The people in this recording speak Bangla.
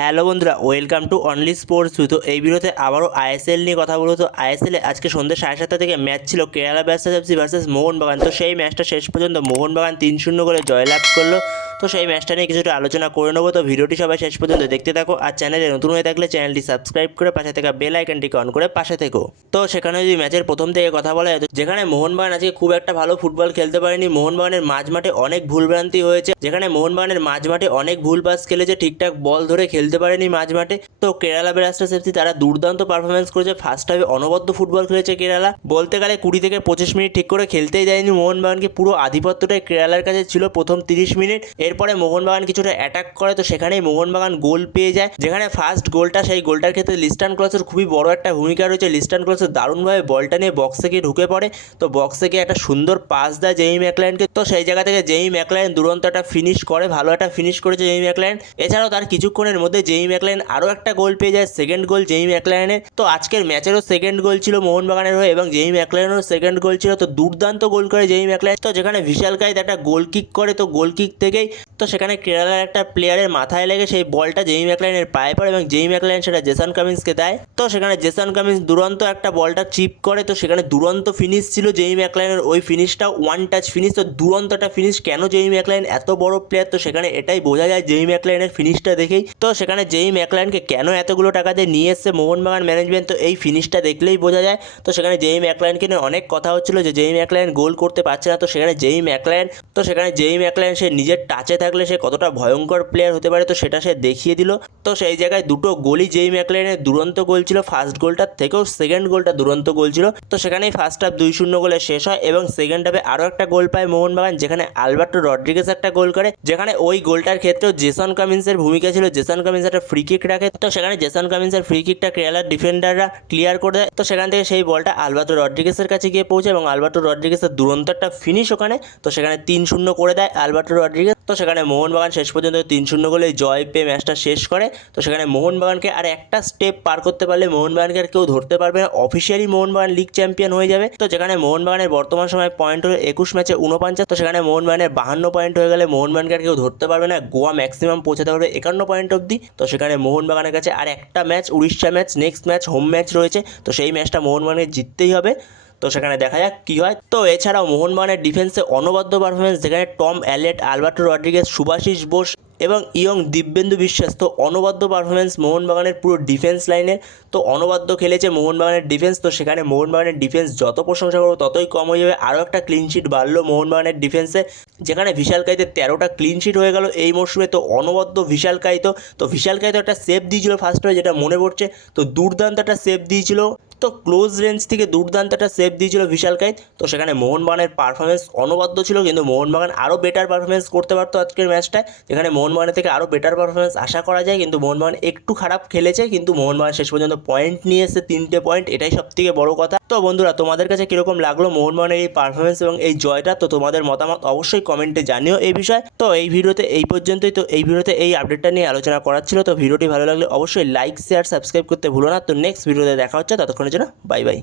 হ্যালো বন্ধুরা, ওয়েলকাম টু অনলি স্পোর্টস তো এই ভিডিওতে আবারও আইএসএল নিয়ে কথা বলব। তো আইএসএলে আজকে সন্ধ্যে সাড়ে সাতটা থেকে ম্যাচ ছিল Kerala Blasters FC versus Mohun Bagan. তো সেই ম্যাচটা শেষ পর্যন্ত মোহনবাগান তিন শূন্য করে জয়লাভ করল। তো সেই ম্যাচটা নিয়ে কিছুটা আলোচনা করে নেব। তো ভিডিওটি সবাই শেষ পর্যন্ত দেখতে থাকো আর চ্যানেলে নতুন হয়ে থাকলে চ্যানেলটি সাবস্ক্রাইব করে পাশে থাকা বেল আইকনটিকে অন করে পাশে থেকো। তো সেখানে যদি ম্যাচের প্রথম থেকে কথা বলা হয় যেখানে মোহনবাগান আজকে খুব একটা ভালো ফুটবল খেলতে পারেনি, মোহনবাগানের মাঝমাঠে অনেক ভুলভ্রান্তি হয়েছে। যেখানে মোহনবাগানের মাঝমাঠে অনেক ভুল পাস খেলেছে, ঠিকঠাক বল ধরে খেলতে পারেনি মাঝমাঠে। তো কেরালা ব্লাস্টার্স এফসি তারা দুর্দান্ত পারফরমেন্স করেছে। ফার্স্ট হাফে অনবদ্য ফুটবল খেলেছে কেরালা। বলতে গেলে কুড়ি থেকে পঁচিশ মিনিট ঠিক করে খেলতেই দেয়নি মোহনবাগানকে। পুরো আধিপত্যটাই কেরালার কাছে ছিল প্রথম তিরিশ মিনিট। এরপরে মোহনবাগান কিছুটা অ্যাটাক করে, তো সেখানেই মোহনবাগান গোল পেয়ে যায়। যেখানে ফার্স্ট গোলটা সেই গোলটার ক্ষেত্রে লিস্টান ক্লসের খুবই বড় একটা ভূমিকা রয়েছে। লিস্টান ক্লসের দারুণভাবে বলটা নিয়ে বক্সে গিয়ে ঢুকে পড়ে। তো বক্সে গিয়ে একটা সুন্দর পাস দেয় জেই ম্যাকলাইনকে তো সেই জায়গা থেকে জেই ম্যাকলাইন দুরন্ত একটা ফিনিশ করে, ভালো একটা ফিনিশ করেছে জেই ম্যাকলাইন এছাড়াও তার কিছুক্ষণের মধ্যে জেই ম্যাকলাইন আরও একটা গোল পেয়ে যায় সেকেন্ড গোল জেই ম্যাকলাইনের তো আজকের ম্যাচেরও সেকেন্ড গোল ছিল মোহনবাগানের হয়ে এবং জেই ম্যাকলাইনেরও সেকেন্ড গোল ছিল। তো দুর্দান্ত গোল করে জেই ম্যাকলাইন তো যেখানে বিশাল কাইদ একটা গোল কিক করে, তো গোল কিক থেকেই তো সেখানে কেরালার একটা প্লেয়ারের মাথায় লেগে সেই বলটা জেই ম্যাকলাইনের পায়ে পড়ে এবং জেই ম্যাকলাইন সেটা জেসন কামিন্সকে দেয়। তো সেখানে জেসন কামিন্স দুরন্ত একটা বলটা চিপ করে, তো সেখানে দুরন্ত ফিনিশ ছিল জেই ম্যাকলাইনের ওই ফিনিশটা ওয়ান টাচ ফিনিশ তো দুরন্ত একটা ফিনিশ কেন জেই ম্যাকলাইন এত বড় প্লেয়ার তো সেখানে এটাই বোঝা যায় জেই ম্যাকলাইনের ফিনিশটা দেখেই। তো সেখানে জেই ম্যাকলাইনকে কেন এতগুলো টাকা দিয়ে নিয়ে এসছে মোহনবাগান ম্যানেজমেন্ট তো এই ফিনিশটা দেখলেই বোঝা যায়। তো সেখানে জেই ম্যাকলাইনকে নিয়ে অনেক কথা হচ্ছিল যে জেই ম্যাকলাইন গোল করতে পারছে না। তো সেখানে জেই ম্যাকলাইন তো সেখানে জেই ম্যাকলাইন সে নিজের টাচে থাকলে সে কতটা ভয়ঙ্কর প্লেয়ার হতে পারে তো সেটা সে দেখিয়ে দিল। তো সেই জায়গায় দুটো গোলই জেই ম্যাকলাইনের দুরন্ত গোল ছিল। ফার্স্ট গোলটার থেকেও সেকেন্ড গোলটা দুরন্ত গোল ছিল। তো সেখানেই ফার্স্ট হাফ দুই শূন্য গোলে শেষ হয় এবং সেকেন্ড হাফে আরও একটা গোল পায় মোহনবাগান, যেখানে আলবার্টো রড্রিগেস একটা গোল করে। যেখানে ওই গোলটার ক্ষেত্রেও জেসন কামিন্সের ভূমিকা ছিল। জেসন কামিন্স একটা ফ্রি কিক রাখে। তো সেখানে জেসন কামিন্সের ফ্রি কিকটা কেরালার ডিফেন্ডাররা ক্লিয়ার করে দেয়। তো সেখান থেকে সেই বলটা আলবার্টো রড্রিগেসের কাছে গিয়ে পৌঁছে এবং আলবার্টো রড্রিগেসের দুরন্ত একটা ফিনিশ ওখানে। তো সেখানে তিন শূন্য করে দেয় আলবার্টো রড্রিগেস তো সেখানে মোহনবাগান শেষ পর্যন্ত তিন শূন্য গোলে জয় পেয়ে ম্যাচটা শেষ করে। তো সেখানে মোহনবাগানকে আর একটা স্টেপ পার করতে পারলে মোহনবাগানকে আর কেউ ধরতে পারবে না। অফিসিয়ালি মোহনবাগান লিগ চ্যাম্পিয়ন হয়ে যাবে। তো যেখানে মোহনবাগানের বর্তমান সময় পয়েন্ট হলো একুশ ম্যাচে উনপঞ্চাশ তো সেখানে মোহনবাগানের বাহান্ন পয়েন্ট হয়ে গেলে মোহনবাগানকে আর কেউ ধরতে পারবে না। গোয়া ম্যাক্সিমাম পৌঁছাতে পারবে একান্ন পয়েন্ট অবধি। তো সেখানে মোহনবাগানের কাছে আর একটা match Orissa match next match home match রয়েছে। তো সেই ম্যাচটা মোহনবাগানের জিততেই হবে। তো সেখানে দেখা যাক কী হয়। তো এছাড়াও মোহনবাগানের ডিফেন্সে অনবদ্য পারফরমেন্স যেখানে Tom Aldred, Alberto Rodriguez Subhasish Bose এবং ইয়ং দিব্যেন্দু বিশ্বাস। তো অনবদ্য পারফরমেন্স মোহনবাগানের পুরো ডিফেন্স লাইনে তো অনবদ্য খেলেছে মোহনবাগানের ডিফেন্স তো সেখানে মোহনবাগানের ডিফেন্স যত প্রশংসা করব ততই কম হয়ে যাবে। আরও একটা ক্লিনশিট বাড়লো মোহনবাগানের ডিফেন্সে যেখানে বিশাল কাইতে তেরোটা ক্লিনশিট হয়ে গেল এই মরশুমে। তো অনবদ্য বিশাল কাইত। তো বিশাল কাইতো একটা সেভ দিয়েছিল ফার্স্ট হয়ে যেটা মনে পড়ছে। তো দুর্দান্ত একটা সেভ দিয়েছিল। তো ক্লোজ রেঞ্জ থেকে দুর্দান্ত একটা সেভ দিয়েছিল বিশাল কাইত তো সেখানে মোহনবাগানের পারফরমেন্স অনবদ্য ছিল, কিন্তু মোহনবাগান আরও বেটার পারফরমেন্স করতে পারতো আজকের ম্যাচটায় যেখানে মোহনবাগানের থেকে আরও বেটার পারফরমেন্স আশা করা যায়, কিন্তু মোহনবাগান একটু খারাপ খেলেছে, কিন্তু মোহনবাগান শেষ পর্যন্ত পয়েন্ট নিয়ে এসে তিনটে পয়েন্ট এটাই সব থেকে বড় কথা। তো বন্ধুরা, তোমাদের কাছে কীরকম লাগল মোহনবাগানের এই পারফরমেন্স এবং এই জয়টা? তো তোমাদের মতামত অবশ্যই কমেন্টে জানিও এই বিষয়ে। তো এই ভিডিওতে এই পর্যন্তই। তো এই ভিডিওতে এই আপডেটটা নিয়ে আলোচনা করার ছিল। তো ভিডিওটি ভালো লাগলে অবশ্যই লাইক শেয়ার সাবস্ক্রাইব করতে ভুলো না। তো নেক্সট ভিডিওতে দেখা হচ্ছে। ততক্ষণের জন্য বাই বাই